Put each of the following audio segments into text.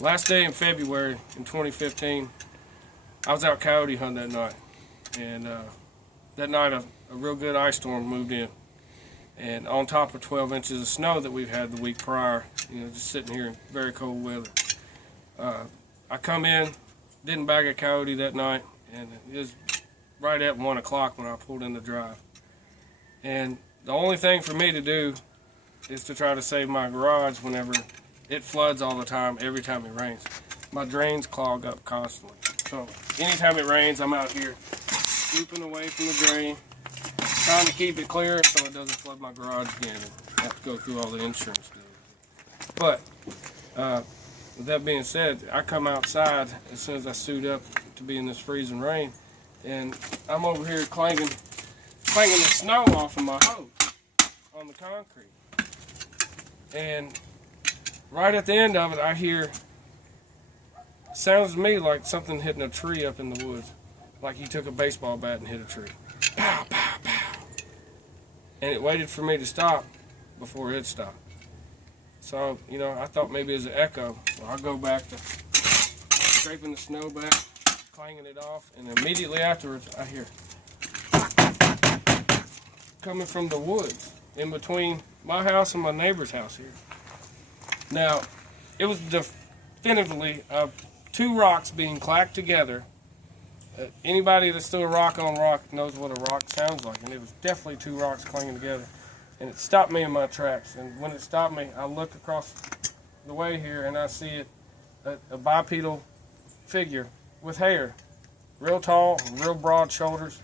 Last day in February in 2015, I was out coyote hunting that night, and that night a real good ice storm moved in, and on top of 12 inches of snow that we've had the week prior, just sitting here in very cold weather. I come in, didn't bag a coyote that night, and it was right at 1 o'clock when I pulled in the drive. And the only thing for me to do is to try to save my garage whenever it floods all the time, every time it rains. My drains clog up constantly. So anytime it rains, I'm out here scooping away from the drain, trying to keep it clear so it doesn't flood my garage again and have to go through all the insurance deals. But with that being said, I come outside as soon as I suit up to be in this freezing rain, and I'm over here clanging the snow off of my hose on the concrete. And right at the end of it, I hear, sounds to me like something hitting a tree up in the woods. Like he took a baseball bat and hit a tree. Pow, pow, pow. And it waited for me to stop before it stopped. So, I thought maybe it was an echo. So I go back to scraping the snow back, clanging it off, and immediately afterwards I hear coming from the woods in between my house and my neighbor's house here. Now, it was definitively two rocks being clacked together. Anybody that's still rock on rock knows what a rock sounds like, and it was definitely two rocks clanging together. And it stopped me in my tracks. And when it stopped me, I looked across the way here, and I see it, a bipedal figure with hair, real tall, real broad shoulders,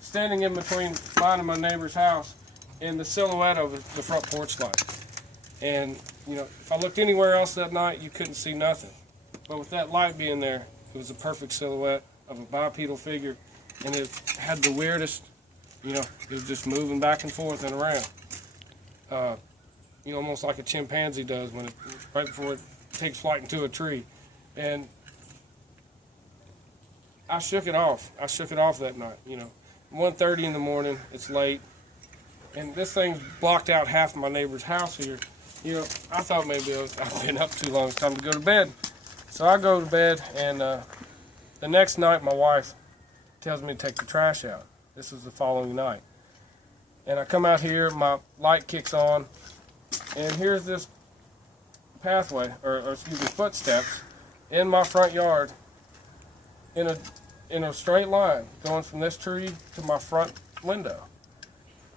standing in between mine and my neighbor's house in the silhouette of the front porch light. And, if I looked anywhere else that night, you couldn't see nothing. But with that light being there, it was a perfect silhouette of a bipedal figure, and it had the weirdest, it was just moving back and forth and around. Almost like a chimpanzee does right before it takes flight into a tree. And I shook it off. That night, 1:30 in the morning, it's late, and this thing's blocked out half of my neighbor's house here. I thought maybe I've been up too long, it's time to go to bed. So I go to bed, and the next night my wife tells me to take the trash out. This was the following night. And I come out here, my light kicks on, and here's this pathway, or footsteps in my front yard in a straight line going from this tree to my front window.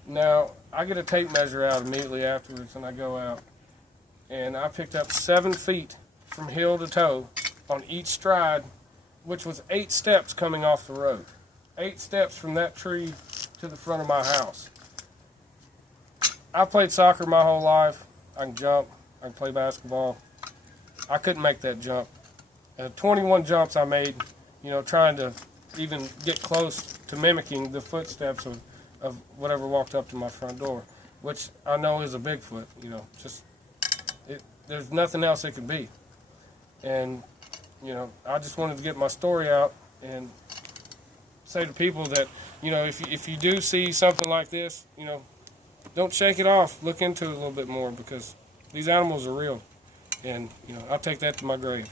Now, I get a tape measure out immediately afterwards, and I go out, and I picked up 7 feet from heel to toe on each stride, which was 8 steps coming off the road. 8 steps from that tree to the front of my house. I played soccer my whole life. I can jump. I can play basketball. I couldn't make that jump. 21 jumps I made, trying to even get close to mimicking the footsteps of whatever walked up to my front door, which I know is a Bigfoot. There's nothing else it could be. And, I just wanted to get my story out and say to people that, if you do see something like this, don't shake it off. Look into it a little bit more, because these animals are real. And, I'll take that to my grave.